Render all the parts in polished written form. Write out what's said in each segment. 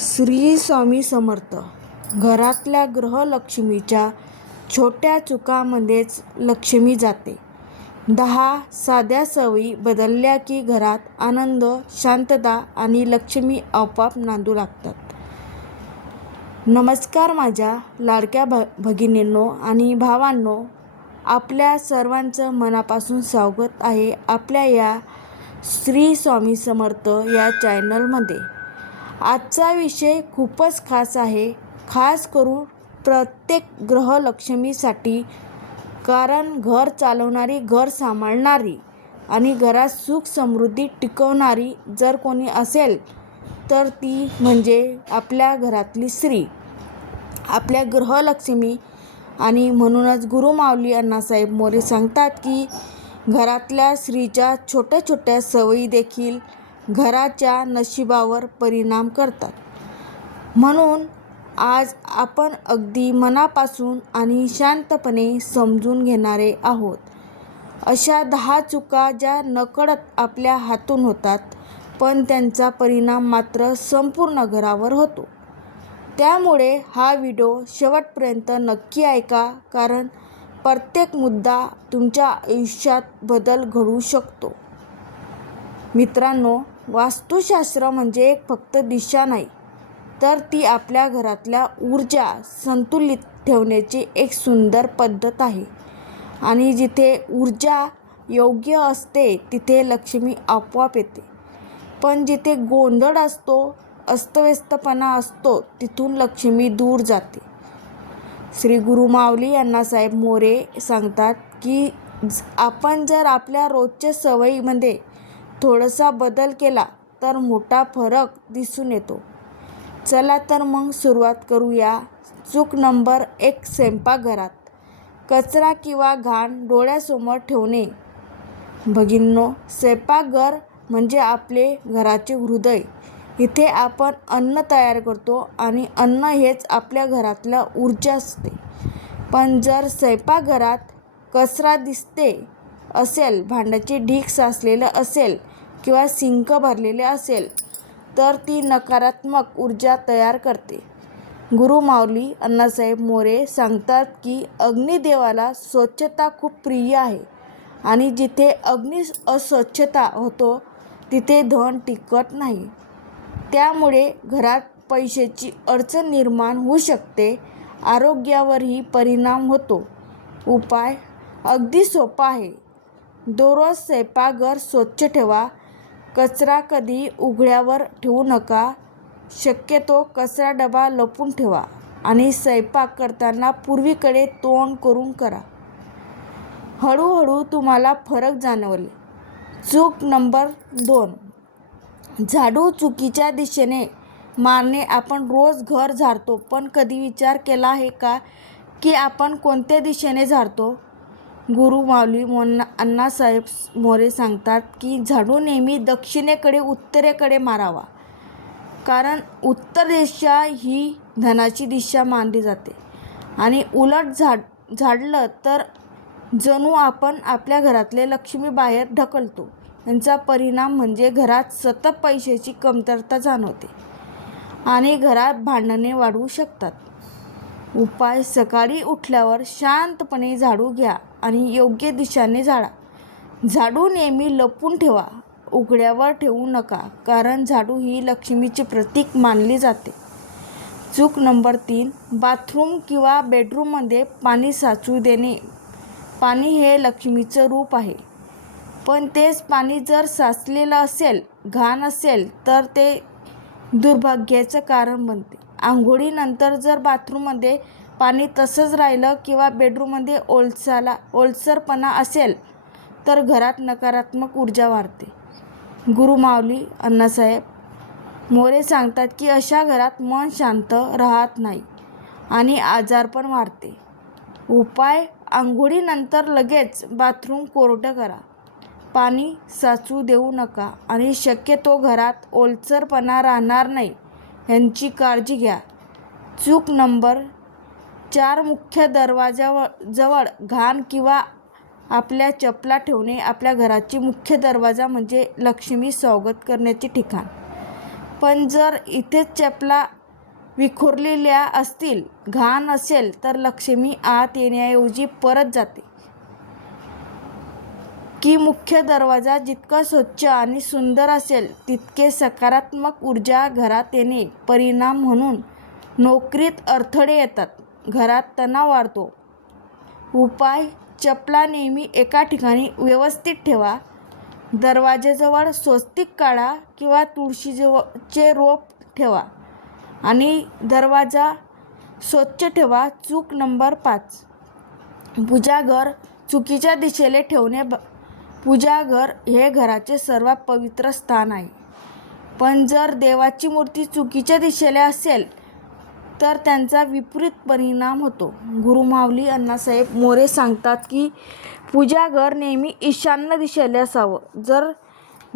श्री स्वामी समर्थ. घरातल्या गृहलक्ष्मीच्या छोट्या चुकांमध्येच लक्ष्मी जाते. 10 साध्या सवयी बदलल्या की घरात आनंद, शांतता आणि लक्ष्मी आपोआप नांदू लागतात. नमस्कार माझ्या लाडक्या भगिनींनो आणि भावांनो, आपल्या सर्वांचं मनापासून स्वागत आहे आपल्या या श्री स्वामी समर्थ या चॅनलमध्ये. आजचा विषय खूपच खास आहे, खास करून प्रत्येक गृहलक्ष्मीसाठी. कारण घर चालवणारी, घर सांभाळणारी आणि घरात सुख समृद्धी टिकवणारी जर कोणी असेल तर ती म्हणजे आपल्या घरातली स्त्री, आपल्या गृहलक्ष्मी. आणि म्हणूनच गुरुमाऊली अण्णासाहेब मोरे सांगतात की घरातल्या स्त्रीच्या छोट्या छोट्या सवयी देखील घराच्या नशिबावर परिणाम करतात. म्हणून आज आपण अगदी मनापासून आणि शांतपणे समजून घेणारे आहोत अशा 10 चुका ज्या नकळत आपल्या हातून होतात, पण त्यांचा परिणाम मात्र संपूर्ण घरावर होतो. त्यामुळे हा व्हिडिओ शेवटपर्यंत नक्की ऐका, कारण प्रत्येक मुद्दा तुमच्या आयुष्यात बदल घडवू शकतो. मित्रांनो, वास्तुशास्त्र म्हणजे फक्त दिशा नाही, तर ती आपल्या घरातल्या ऊर्जा संतुलित ठेवण्याची एक सुंदर पद्धत आहे. आणि जिथे ऊर्जा योग्य असते तिथे लक्ष्मी आपोआप येते. पण जिथे गोंधळ असतो, अस्तव्यस्तपणा असतो, तिथून लक्ष्मी दूर जाते. श्री गुरुमाऊली अण्णासाहेब मोरे सांगतात की आपण जर आपल्या रोजच्या सवयीमध्ये थोडासा बदल केला तर मोठा फरक दिसून येतो. चला तर मग सुरुवात करूया. चूक नंबर 1, स्वयंपाकघरात कचरा किंवा घाण डोळ्यासमोर ठेवणे. भगिनींनो, स्वयंपाकघर म्हणजे आपले घराचे हृदय. इथे आपण अन्न तयार करतो आणि अन्न हेच आपल्या घरातल्या ऊर्जा असते. पण जर स्वयंपाकघरात कचरा दिसते असेल, भांड्याचे ढीग साचलेलं असेल किंवा सिंक भरलेले असेल, तर ती नकारात्मक ऊर्जा तयार करते. गुरुमाऊली अण्णासाहेब मोरे सांगतात की अग्निदेवाला स्वच्छता खूप प्रिय आहे आणि जिथे अस्वच्छता होतो तिथे धन टिकत नाही. त्यामुळे घरात पैशाची अडचण निर्माण होऊ शकते, आरोग्यावरही परिणाम होतो. उपाय अगदी सोपा आहे. दररोज स्वयंपाकघर स्वच्छ ठेवा. कचरा कधी उघड्यावर ठेवू नका. शक्यतो कचरा डबा लपवून ठेवा आणि स्वयंपाक करताना पूर्वेकडे तोंड करून करा. हळूहळू तुम्हाला फरक जाणवेल. चूक नंबर 2, झाडू चुकीच्या दिशेने मारणे. आपण रोज घर झाडतो, पण कधी विचार केला आहे का की आपण कोणत्या दिशेने झाडतो? गुरुमाऊली अण्णासाहेब मोरे सांगतात की झाडू नेहमी दक्षिणेकडे, उत्तरेकडे मारावा. कारण उत्तर दिशा ही धनाची दिशा मानली जाते आणि उलट झाडलं तर जणू आपण आपल्या घरातले लक्ष्मी बाहेर ढकलतो. यांचा परिणाम म्हणजे घरात सतत पैशाची कमतरता जाणवते आणि घरात भांडणे वाढू शकतात. उपाय सकाळी उठल्यावर शांतपणे झाडू घ्या आणि योग्य दिशेने झाडा. झाडू नेहमी लपवून ठेवा, उघड्यावर ठेवू नका, कारण झाडू ही लक्ष्मीचे प्रतीक मानली जाते. चूक नंबर 3, बाथरूम किंवा बेडरूममध्ये पाणी साचू देणे. पाणी हे लक्ष्मीचं रूप आहे, पण तेच पाणी जर साचलेलं असेल, घाण असेल, तर ते दुर्भाग्याचं कारण बनते. आंघोळीनंतर जर बाथरूममध्ये पाणी तसंच राहिलं किंवा बेडरूममध्ये ओलसरपणा असेल तर घरात नकारात्मक ऊर्जा वाढते. गुरुमाऊली अण्णासाहेब मोरे सांगतात की अशा घरात मन शांत राहत नाही आणि आजारपण वाढते. उपाय आंघोळीनंतर लगेच बाथरूम कोरडं करा. पाणी साचू देऊ नका आणि शक्यतो घरात ओलसरपणा राहणार नाही यांची काळजी घ्या. चूक नंबर 4, मुख्य दरवाजाजवळ घाण किंवा आपल्या चपला ठेवणे. आपल्या घराची मुख्य दरवाजा म्हणजे लक्ष्मी स्वागत करण्याचे ठिकाण. पण जर इथेच चपला विखुरलेल्या असतील, घाण असेल, तर लक्ष्मी आत येण्याऐवजी परत जाते. की मुख्य दरवाजा जितका स्वच्छ आणि सुंदर असेल, तितके सकारात्मक ऊर्जा घरात येणे. परिणाम म्हणून नोकरीत अडथळे येतात, घरात तणाव वाढतो. उपाय: चपला नेहमी एका ठिकाणी व्यवस्थित ठेवा. दरवाजाजवळ स्वस्तिक काढा किंवा तुळशीचे रोप ठेवा आणि दरवाजा स्वच्छ ठेवा. चूक नंबर 5: पूजाघर चुकीच्या दिशेने ठेवणे. पूजाघर हे घराचे सर्वात पवित्र स्थान आहे, पण जर देवाची मूर्ती चुकीच्या दिशेने असेल तर त्यांचा विपरीत परिणाम होतो. गुरुमाऊली अण्णासाहेब मोरे सांगतात की पूजाघर नेहमी ईशान्य दिशेने असावं. जर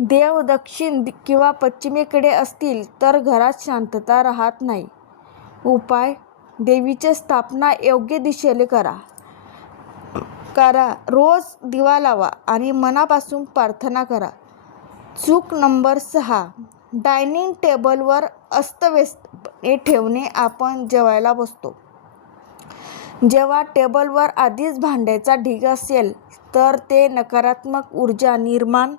देव दक्षिण किंवा पश्चिमेकडे असतील तर घरात शांतता राहत नाही. उपाय: देवीची स्थापना योग्य दिशेने करा. रोज दिवा लावा आणि मनापासून प्रार्थना करा. चूक नंबर 6: डायनिंग टेबलवर अस्तव्यस्तपणे ठेवणे. आपण जेवायला बसतो जेव्हा टेबलवर आधीच भांड्याचा ढीग असेल तर ते नकारात्मक ऊर्जा निर्माण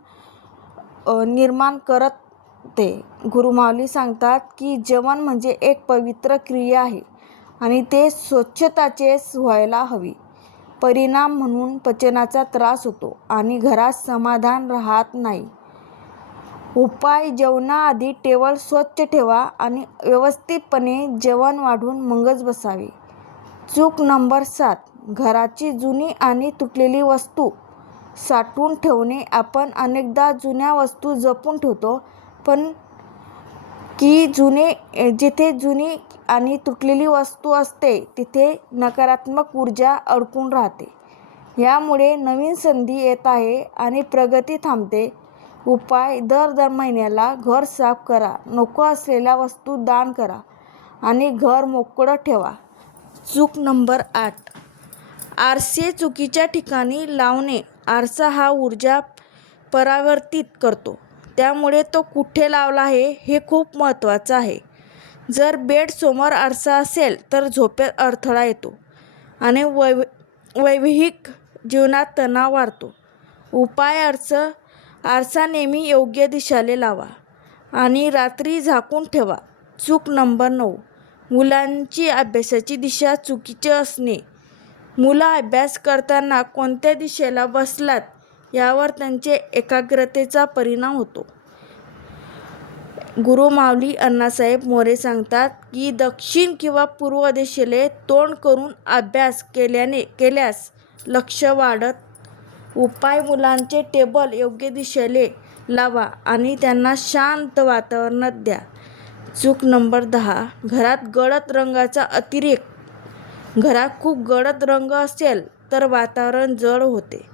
करते. गुरुमाऊली सांगतात की जेवण म्हणजे एक पवित्र क्रिया आहे आणि ते स्वच्छतेचेच व्हायला हवी. परिणाम म्हणून पचनाचा त्रास होतो आणि घरात समाधान राहत नाही. उपाय: जेवणाआधी टेबल स्वच्छ ठेवा आणि व्यवस्थितपणे जेवण वाढून मगच बसावे. चूक नंबर 7: घराची जुनी आणि तुटलेली वस्तू साठवून ठेवणे. आपण अनेकदा जुन्या वस्तू जपून ठेवतो, पण जिथे जुनी आणि तुटलेली वस्तू असते तिथे नकारात्मक ऊर्जा अडकून राहते. यामुळे नवीन संधी येत आहे आणि प्रगती थांबते. उपाय: दर महिन्याला घर साफ करा. नको असलेल्या वस्तू दान करा आणि घर मोकळं ठेवा. चूक नंबर 8: आरसे चुकीच्या ठिकाणी लावणे. आरसा हा ऊर्जा परावर्तित करतो, त्यामुळे तो कुठे लावला आहे हे खूप महत्त्वाचं आहे. जर बेड समोर आरसा असेल तर झोपेत अडथळा येतो आणि वैवाहिक जीवनात तणाव वाढतो. उपाय: आरसा नेहमी योग्य दिशेने लावा आणि रात्री झाकून ठेवा. चूक नंबर 9: मुलांची अभ्यासाची दिशा चुकीची असणे. मुलं अभ्यास करताना कोणत्या दिशेला बसलात यावर त्यांच्या एकाग्रतेचा परिणाम होतो. गुरुमाऊली अण्णासाहेब मोरे सांगतात की दक्षिण किंवा पूर्व दिशेला तोंड करून अभ्यास केल्यास लक्ष वाढत. उपाय: मुलांचे टेबल योग्य दिशेने लावा आणि त्यांना शांत वातावरणात द्या. चूक नंबर 10: घरात गडद रंगाचा अतिरेक. घरात खूप गडद रंग असेल तर वातावरण जड होते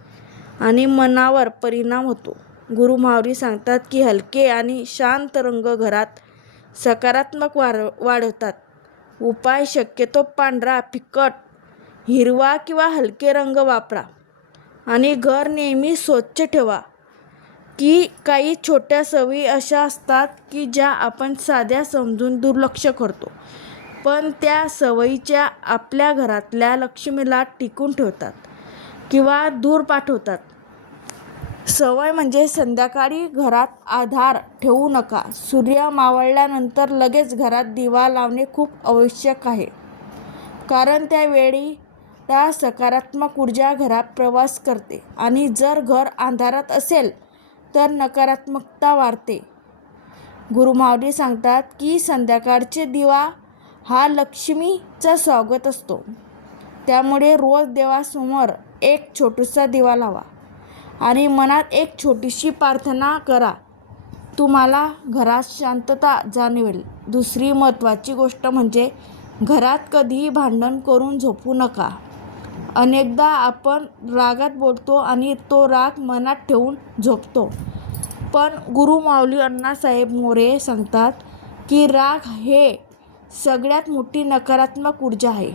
आणि मनावर परिणाम होतो. गुरुमाऊली सांगतात की हलके आणि शांत रंग घरात सकारात्मक वाढवतात. उपाय: शक्यतो पांढरा, फिकट हिरवा किंवा हलके रंग वापरा आणि घर नेहमी स्वच्छ ठेवा. काही छोट्या सवयी अशा असतात की ज्या आपण साध्या समजून दुर्लक्ष करतो, पण त्या सवयीच्या आपल्या घरातल्या लक्ष्मीला टिकवून ठेवतात किंवा दूर पाठवतात. सवय म्हणजे संध्याकाळी घरात अंधार ठेवू नका. सूर्य मावळल्यानंतर लगेच घरात दिवा लावणे खूप आवश्यक आहे, कारण त्यावेळी सकारात्मक ऊर्जा घरात प्रवास करते आणि जर घर अंधारात असेल तर नकारात्मकता वाढते. गुरुमाऊली सांगतात की संध्याकाळचे दिवा हा लक्ष्मीचं स्वागत असतो, त्यामुळे रोज देवासमोर एक छोटासा दिवा लावा आणि मनात एक छोटीशी प्रार्थना करा. तुम्हाला घरात शांतता जाणवेल. दुसरी महत्त्वाची गोष्ट म्हणजे घरात कधीही भांडण करून झोपू नका. अनेकदा आपण रागात बोलतो आणि तो राग मनात ठेवून झोपतो, पण गुरुमाऊली अण्णासाहेब मोरे सांगतात की राग हे सगळ्यात मोठी नकारात्मक ऊर्जा आहे,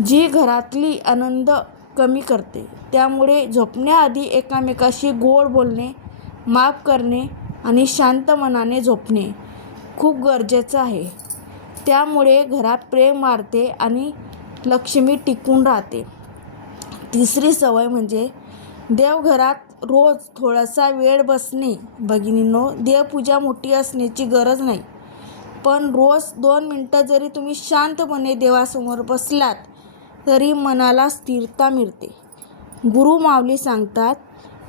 जी घरातली आनंद कमी करते. त्यामुळे झोपण्याआधी एकमेकाशी गोड बोलणे, माफ करणे आणि शांत मनाने झोपणे खूप गरजेचं आहे. त्यामुळे घरात प्रेम वाढते आणि लक्ष्मी टिकून राहते. तिसरी सवय म्हणजे देवघरात रोज थोडासा वेळ बसणे. भगिनींनो, देवपूजा मोठी असण्याची गरज नाही, पण रोज 2 मिनटं जरी तुम्ही शांतपणे देवासमोर बसलात तरी मनाला स्थिरता मिळते. गुरु माऊली सांगतात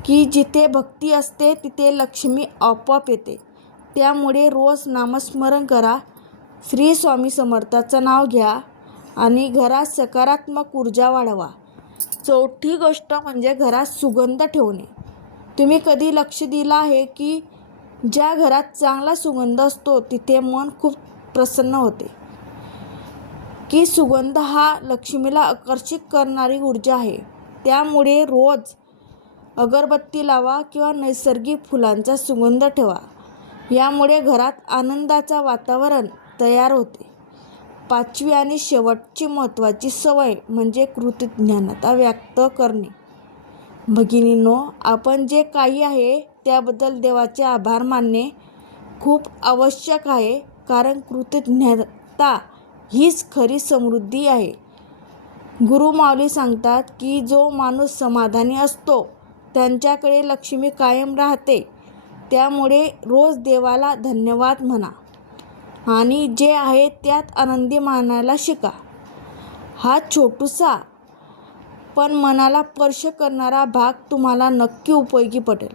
की जिथे भक्ती असते तिथे लक्ष्मी आपोआप येते. त्यामुळे रोज नामस्मरण करा, श्री स्वामी समर्थाचं नाव घ्या आणि घरात सकारात्मक ऊर्जा वाढवा. चौथी गोष्ट म्हणजे घरात सुगंध ठेवणे. तुम्ही कधी लक्ष दिलं आहे की ज्या घरात चांगला सुगंध असतो तिथे मन खूप प्रसन्न होते. की सुगंध हा लक्ष्मीला आकर्षित करणारी ऊर्जा आहे. त्यामुळे रोज अगरबत्ती लावा किंवा नैसर्गिक फुलांचा सुगंध ठेवा. यामुळे घरात आनंदाचं वातावरण तयार होते. पाचवी आणि शेवटची महत्त्वाची सवय म्हणजे कृतज्ञता व्यक्त करणे. भगिनींनो, आपण जे काही आहे त्याबद्दल देवाचे आभार मानणे खूप आवश्यक आहे, कारण कृतज्ञता हीच खरी समृद्धी आहे. गुरु माऊली सांगतात की जो माणूस समाधानी असतो त्यांच्याकडे लक्ष्मी कायम राहते. त्यामुळे रोज देवाला धन्यवाद म्हणा आणि जे आहे त्यात आनंदी मानायला शिका. हा छोटूसा पण मनाला स्पर्श करणारा भाग तुम्हाला नक्की उपयोगी पडेल.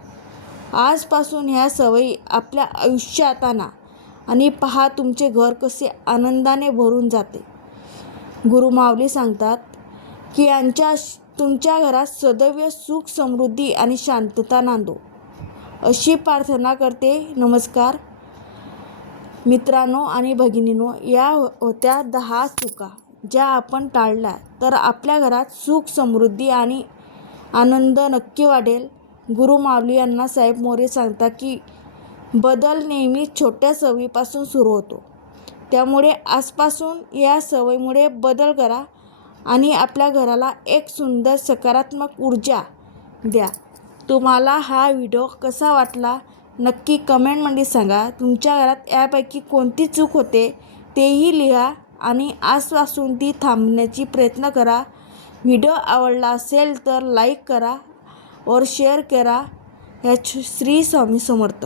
आजपासून ह्या सवयी आपल्या आयुष्यात आणा आणि पहा तुमचे घर कसे आनंदाने भरून जाते. गुरु माऊली सांगतात की तुमच्या घरात सदैव सुख, समृद्धी आणि शांतता नांदो, अशी प्रार्थना करते. नमस्कार मित्रांनो आणि भगिनींनो, या होत्या 10 चुका ज्या आपण टाळल्या तर आपल्या घरात सुख, समृद्धी आणि आनंद नक्की वाढेल. गुरु माऊली अण्णासाहेब मोरे सांगतात की बदल नेहमी छोट्या सवयीपासून सुरू होतो. त्यामुळे आजपासून या सवयीमुळे बदल करा आणि आपल्या घराला एक सुंदर सकारात्मक ऊर्जा द्या. तुम्हाला हा व्हिडिओ कसा वाटला नक्की कमेंटमध्ये सांगा. तुमच्या घरात यापैकी कोणती चूक होते तेही लिहा आणि आजपासून ती थांबण्याची प्रयत्न करा. व्हिडिओ आवडला असेल तर लाईक करा और शेअर करा. श्री स्वामी समर्थ.